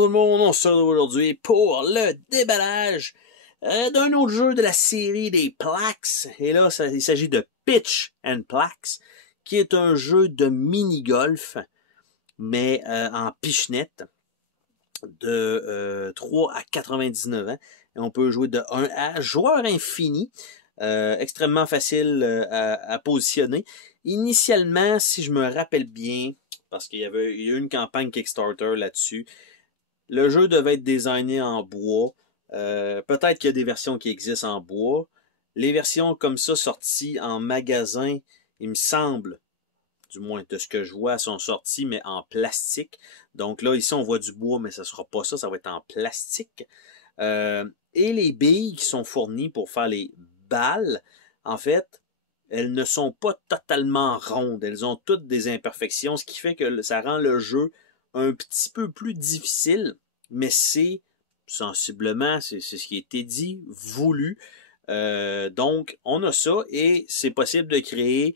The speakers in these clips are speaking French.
Bonjour tout le monde, on se retrouve aujourd'hui pour le déballage d'un autre jeu de la série des Plaques. Et là, il s'agit de Pitch and Plaques, qui est un jeu de mini-golf, mais en pichenette, de 3 à 99 ans. Et on peut jouer de 1 à joueur infini, extrêmement facile à positionner. Initialement, si je me rappelle bien, parce qu'il y a eu une campagne Kickstarter là-dessus, le jeu devait être designé en bois. Peut-être qu'il y a des versions qui existent en bois. Les versions comme ça sorties en magasin, il me semble, du moins de ce que je vois, sont sorties, mais en plastique. Donc là, ici, on voit du bois, mais ça ne sera pas ça, ça va être en plastique. Et les billes qui sont fournies pour faire les balles, en fait, elles ne sont pas totalement rondes. Elles ont toutes des imperfections, ce qui fait que ça rend le jeu un petit peu plus difficile, mais c'est sensiblement, c'est ce qui a été dit, voulu. Donc, on a ça et c'est possible de créer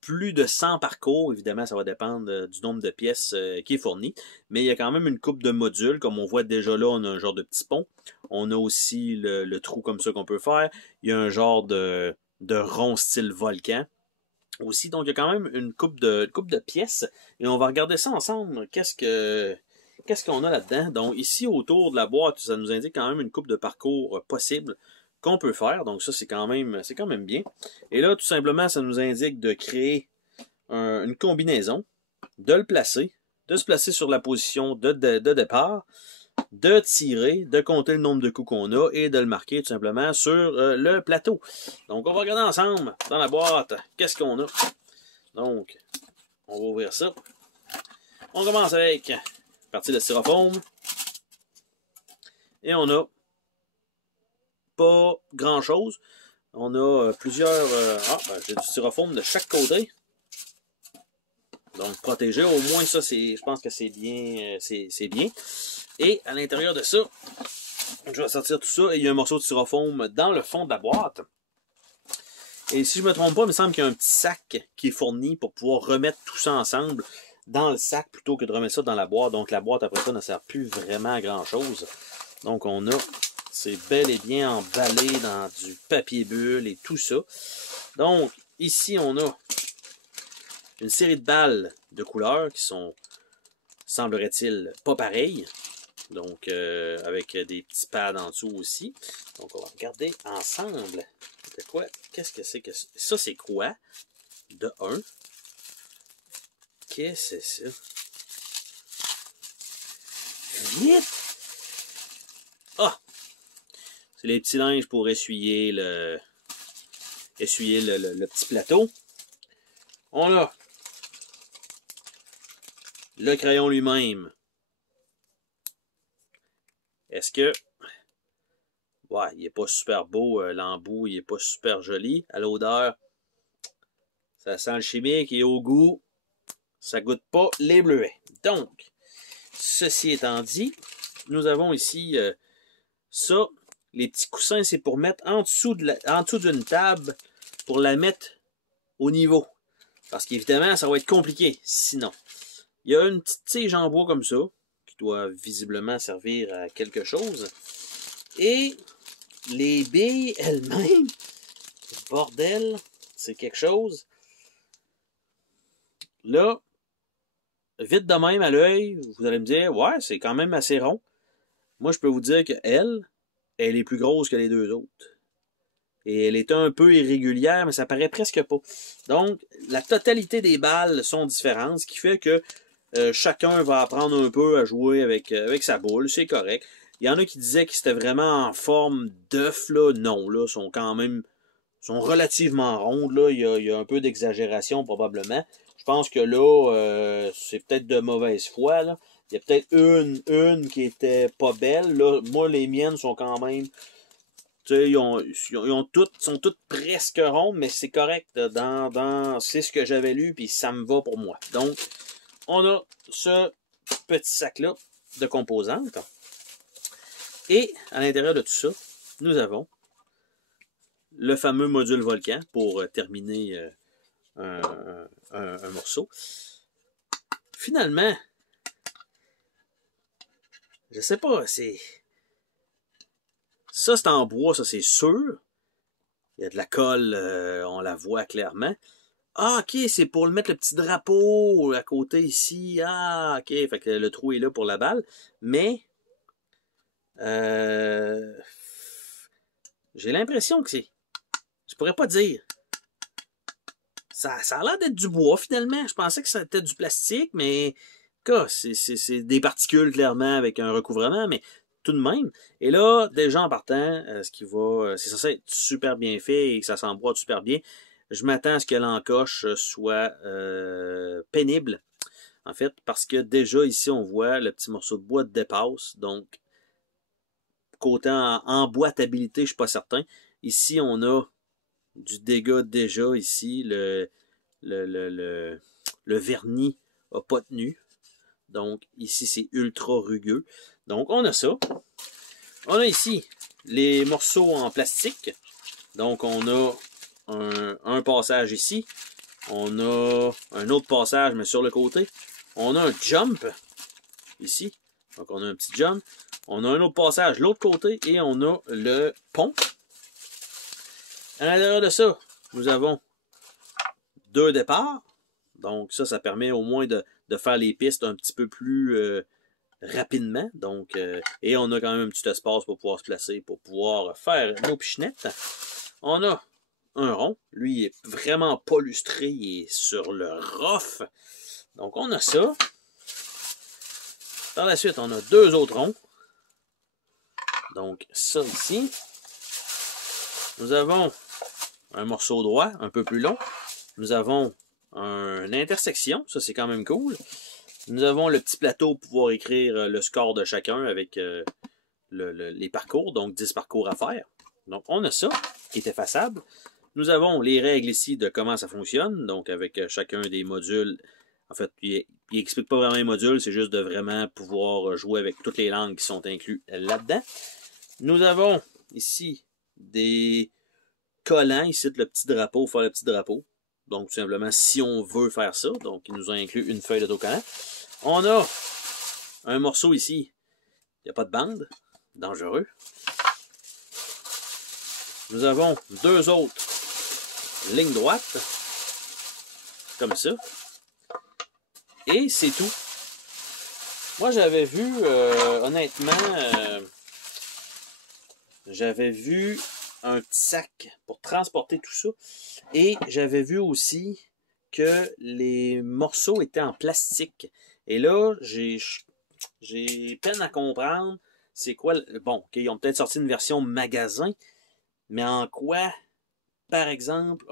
plus de 100 parcours. Évidemment, ça va dépendre du nombre de pièces qui est fourni. Mais il y a quand même une coupe de modules. Comme on voit déjà là, on a un genre de petit pont. On a aussi le trou comme ça qu'on peut faire. Il y a un genre de rond style volcan aussi. Donc, il y a quand même une coupe de pièces. Et on va regarder ça ensemble. Qu'est-ce qu'on a là-dedans? Donc, ici, autour de la boîte, ça nous indique quand même une coupe de parcours possible qu'on peut faire. Donc, ça, c'est quand même bien. Et là, tout simplement, ça nous indique de créer une combinaison, de le placer, de se placer sur la position de départ, de tirer, de compter le nombre de coups qu'on a et de le marquer tout simplement sur le plateau. Donc, on va regarder ensemble dans la boîte qu'est-ce qu'on a. Donc, on va ouvrir ça. On commence avec une partie de styrofoam. Et on a pas grand-chose. On a plusieurs... j'ai du styrofoam de chaque côté. Donc, protégé. Au moins, ça, je pense que c'est bien. C'est bien. Et à l'intérieur de ça, je vais sortir tout ça. Et il y a un morceau de styrofoam dans le fond de la boîte. Et si je ne me trompe pas, il me semble qu'il y a un petit sac qui est fourni pour pouvoir remettre tout ça ensemble dans le sac plutôt que de remettre ça dans la boîte. Donc, la boîte, après ça, ne sert plus vraiment à grand-chose. Donc, on a... C'est bel et bien emballé dans du papier bulle et tout ça. Donc, ici, on a une série de balles de couleurs qui sont, semblerait-il, pas pareilles. Donc, avec des petits pads en dessous aussi. Donc, on va regarder ensemble. De quoi? Qu'est-ce que c'est que ça? Ça, c'est quoi? De 1. Qu'est-ce que c'est ça? Vite! Ah! C'est les petits linges pour essuyer le petit plateau. On a le crayon lui-même. Est-ce que... Ouais, il n'est pas super beau, l'embout, il n'est pas super joli. À l'odeur, ça sent le chimique et au goût, ça goûte pas les bleuets. Donc, ceci étant dit, nous avons ici ça. Les petits coussins, c'est pour mettre en dessous d'une table pour la mettre au niveau. Parce qu'évidemment, ça va être compliqué sinon. Il y a une petite tige en bois comme ça, qui doit visiblement servir à quelque chose. Et les billes elles-mêmes, bordel, c'est quelque chose. Là, vite de même à l'œil, vous allez me dire, ouais, c'est quand même assez rond. Moi, je peux vous dire qu'elle est plus grosse que les deux autres. Et elle est un peu irrégulière, mais ça paraît presque pas. Donc, la totalité des balles sont différentes, ce qui fait que chacun va apprendre un peu à jouer avec sa boule, c'est correct. Il y en a qui disaient que c'était vraiment en forme d'œuf, là. Non, là, sont relativement rondes, là. Il y a un peu d'exagération, probablement. Je pense que là, c'est peut-être de mauvaise foi, là. Il y a peut-être une qui était pas belle. Là, moi, les miennes sont quand même... Tu sais, sont toutes presque rondes, mais c'est correct. C'est ce que j'avais lu, puis ça me va pour moi. Donc, on a ce petit sac-là de composantes. Et à l'intérieur de tout ça, nous avons le fameux module volcan pour terminer un morceau. Finalement, Je sais pas, c'est... Ça, c'est en bois, ça, c'est sûr. Il y a de la colle, on la voit clairement. Ah, ok, c'est pour le mettre le petit drapeau à côté ici. Ah, ok, fait que le trou est là pour la balle. Mais, j'ai l'impression que c'est... Je pourrais pas dire. Ça a l'air d'être du bois, finalement. Je pensais que c'était du plastique, mais... C'est des particules, clairement, avec un recouvrement, mais tout de même. Et là, déjà en partant, ce qui va... c'est censé être super bien fait et que ça s'emboîte super bien. Je m'attends à ce que l'encoche soit pénible, en fait, parce que déjà, ici, on voit le petit morceau de bois dépasse. Donc, côté emboîtabilité, je suis pas certain. Ici, on a du dégât déjà, ici. Le vernis n'a pas tenu. Donc, ici, c'est ultra rugueux. Donc, on a ça. On a ici les morceaux en plastique. Donc, on a un passage ici. On a un autre passage, mais sur le côté. On a un jump ici. Donc, on a un petit jump. On a un autre passage de l'autre côté. Et on a le pont. À l'intérieur de ça, nous avons 2 départs. Donc, ça permet au moins de faire les pistes un petit peu plus rapidement. Donc, et on a quand même un petit espace pour pouvoir se placer, pour pouvoir faire nos pichenettes. On a un rond. Lui, il est vraiment pas lustré. Il est sur le rough. Donc, on a ça. Par la suite, on a 2 autres ronds. Donc, ça ici. Nous avons un morceau droit, un peu plus long. Nous avons une intersection. Ça, c'est quand même cool. Nous avons le petit plateau pour pouvoir écrire le score de chacun avec les parcours. Donc, 10 parcours à faire. Donc, on a ça qui est effaçable. Nous avons les règles ici de comment ça fonctionne. Donc, avec chacun des modules. En fait, il explique pas vraiment les modules. C'est juste de vraiment pouvoir jouer avec toutes les langues qui sont incluses là-dedans. Nous avons ici des collants. Ici, le petit drapeau, faire le petit drapeau. Donc, tout simplement, si on veut faire ça. Donc, il nous a inclus une feuille d'autocollant. On a un morceau ici. Il n'y a pas de bande. Dangereux. Nous avons 2 autres lignes droites. Comme ça. Et c'est tout. Moi, j'avais vu, honnêtement, j'avais vu un petit sac pour transporter tout ça. Et j'avais vu aussi que les morceaux étaient en plastique. Et là, j'ai peine à comprendre c'est quoi... Bon, okay, ils ont peut-être sorti une version magasin, mais en quoi, par exemple,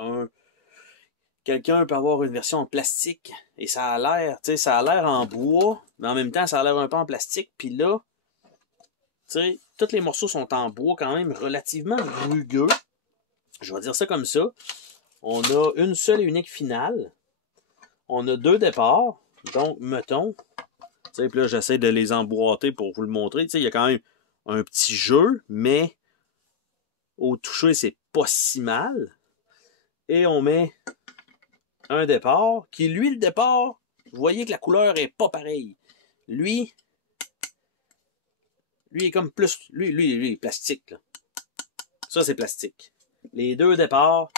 quelqu'un peut avoir une version en plastique et ça a l'air, tu sais, ça a l'air en bois, mais en même temps, ça a l'air un peu en plastique. Puis là, tu sais, tous les morceaux sont en bois quand même relativement rugueux. Je vais dire ça comme ça. On a une seule et unique finale. On a 2 départs. Donc, mettons, tu sais, puis là, j'essaie de les emboîter pour vous le montrer. Tu sais, il y a quand même un petit jeu, mais au toucher, c'est pas si mal. Et on met un départ, qui, lui, le départ, vous voyez que la couleur est pas pareille. Lui est comme plus... Lui est plastique, là. Ça, c'est plastique. Les 2 départs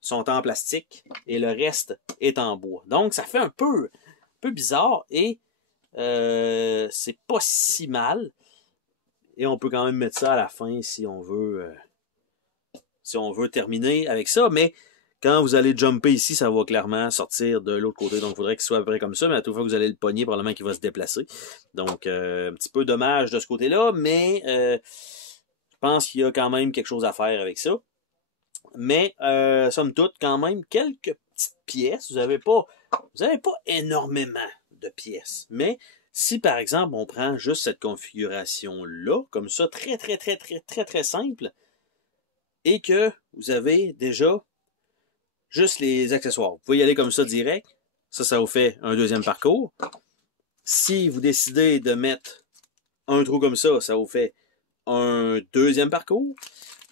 sont en plastique et le reste est en bois. Donc, ça fait un peu bizarre et c'est pas si mal. Et on peut quand même mettre ça à la fin si on veut terminer avec ça. Mais quand vous allez jumper ici, ça va clairement sortir de l'autre côté. Donc, il faudrait qu'il soit à peu près comme ça. Mais à toute fois que vous allez le pogner, probablement qu'il va se déplacer. Donc, un petit peu dommage de ce côté-là. Mais je pense qu'il y a quand même quelque chose à faire avec ça. Mais, somme toute, quand même, quelques petites pièces. Vous avez pas énormément de pièces. Mais, si par exemple, on prend juste cette configuration-là, comme ça, très simple, et que vous avez déjà juste les accessoires. Vous pouvez y aller comme ça direct. Ça vous fait un 2e parcours. Si vous décidez de mettre un trou comme ça vous fait un 2e parcours.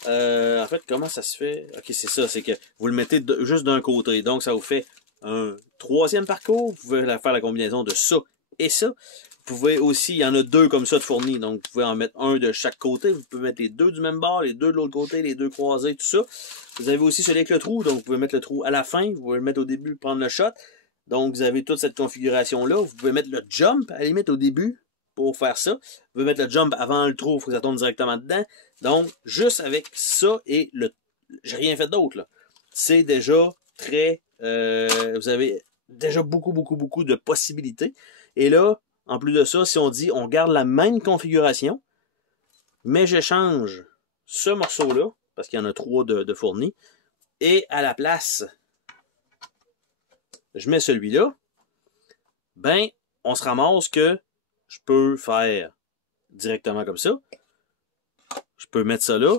En fait, comment ça se fait? Ok, c'est ça, c'est que vous le mettez juste d'un côté. Donc, ça vous fait un 3e parcours. Vous pouvez faire la combinaison de ça et ça. Vous pouvez aussi, il y en a 2 comme ça de fournis, donc vous pouvez en mettre un de chaque côté. Vous pouvez mettre les 2 du même bord, les 2 de l'autre côté, les 2 croisés, tout ça. Vous avez aussi celui avec le trou, donc vous pouvez mettre le trou à la fin, vous pouvez le mettre au début, prendre le shot. Donc vous avez toute cette configuration-là. Vous pouvez mettre le jump, à la limite, au début, pour faire ça. Vous pouvez mettre le jump avant le trou, il faut que ça tombe directement dedans. Donc, juste avec ça et le... J'ai rien fait d'autre, là. C'est déjà très... vous avez déjà beaucoup de possibilités. Et là, en plus de ça, si on dit on garde la même configuration, mais je change ce morceau-là, parce qu'il y en a 3 de fournis, et à la place, je mets celui-là, ben, on se ramasse que je peux faire directement comme ça. Je peux mettre ça là.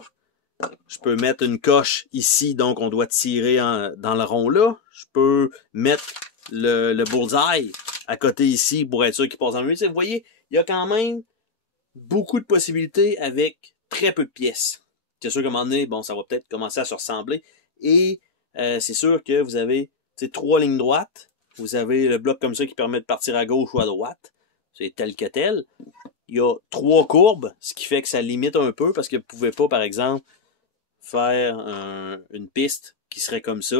Je peux mettre une coche ici, donc on doit tirer dans le rond là. Je peux mettre le bullseye à côté ici pour être sûr qu'il passe en milieu. Vous voyez, il y a quand même beaucoup de possibilités avec très peu de pièces. C'est sûr qu'à un moment donné, bon, ça va peut-être commencer à se ressembler. Et c'est sûr que vous avez 3 lignes droites. Vous avez le bloc comme ça qui permet de partir à gauche ou à droite. C'est tel que tel. Il y a 3 courbes, ce qui fait que ça limite un peu parce que vous ne pouvez pas, par exemple, faire une piste qui serait comme ça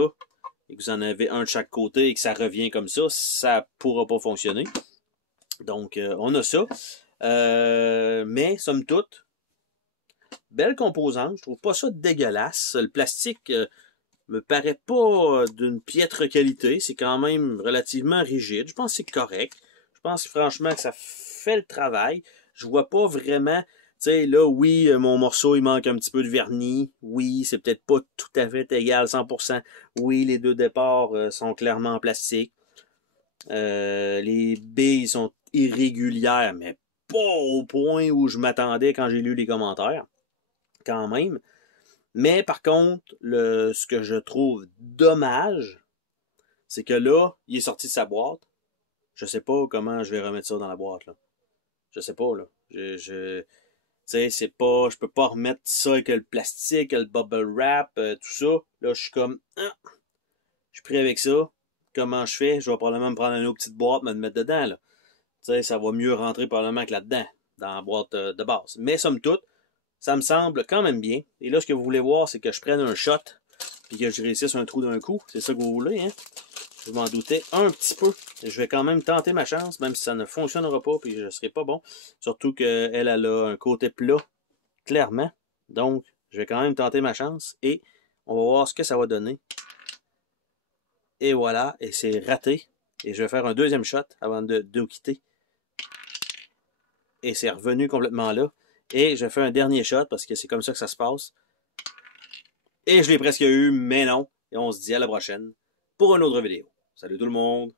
et que vous en avez un de chaque côté et que ça revient comme ça ne pourra pas fonctionner. Donc, on a ça. Mais, somme toute, belle composante. Je trouve pas ça dégueulasse. Le plastique me paraît pas d'une piètre qualité. C'est quand même relativement rigide. Je pense que c'est correct. Je pense franchement que ça fait le travail. Je vois pas vraiment... Tu sais, là, oui, mon morceau, il manque un petit peu de vernis. Oui, c'est peut-être pas tout à fait égal 100%. Oui, les 2 départs sont clairement en plastique. Les billes sont irrégulières, mais pas au point où je m'attendais quand j'ai lu les commentaires. Quand même. Mais par contre, ce que je trouve dommage, c'est que là, il est sorti de sa boîte. Je sais pas comment je vais remettre ça dans la boîte, là. Je sais pas, là. Tu sais, c'est pas... Je peux pas remettre ça avec le plastique, le bubble wrap, tout ça. Là, je suis comme... Ah, je suis pris avec ça. Comment je fais? Je vais probablement me prendre une autre petite boîte, me le mettre dedans, là. Tu sais, ça va mieux rentrer probablement que là-dedans, dans la boîte de base. Mais somme toute, ça me semble quand même bien. Et là, ce que vous voulez voir, c'est que je prenne un shot puis que je réussisse un trou d'un coup. C'est ça que vous voulez, hein? Je m'en doutais un petit peu. Je vais quand même tenter ma chance, même si ça ne fonctionnera pas puis je ne serai pas bon. Surtout qu'elle a un côté plat, clairement. Donc, je vais quand même tenter ma chance et on va voir ce que ça va donner. Et voilà, et c'est raté. Et je vais faire un deuxième shot avant de quitter. Et c'est revenu complètement là. Et je fais un dernier shot parce que c'est comme ça que ça se passe. Et je l'ai presque eu, mais non. Et on se dit à la prochaine pour une autre vidéo. Salut tout le monde!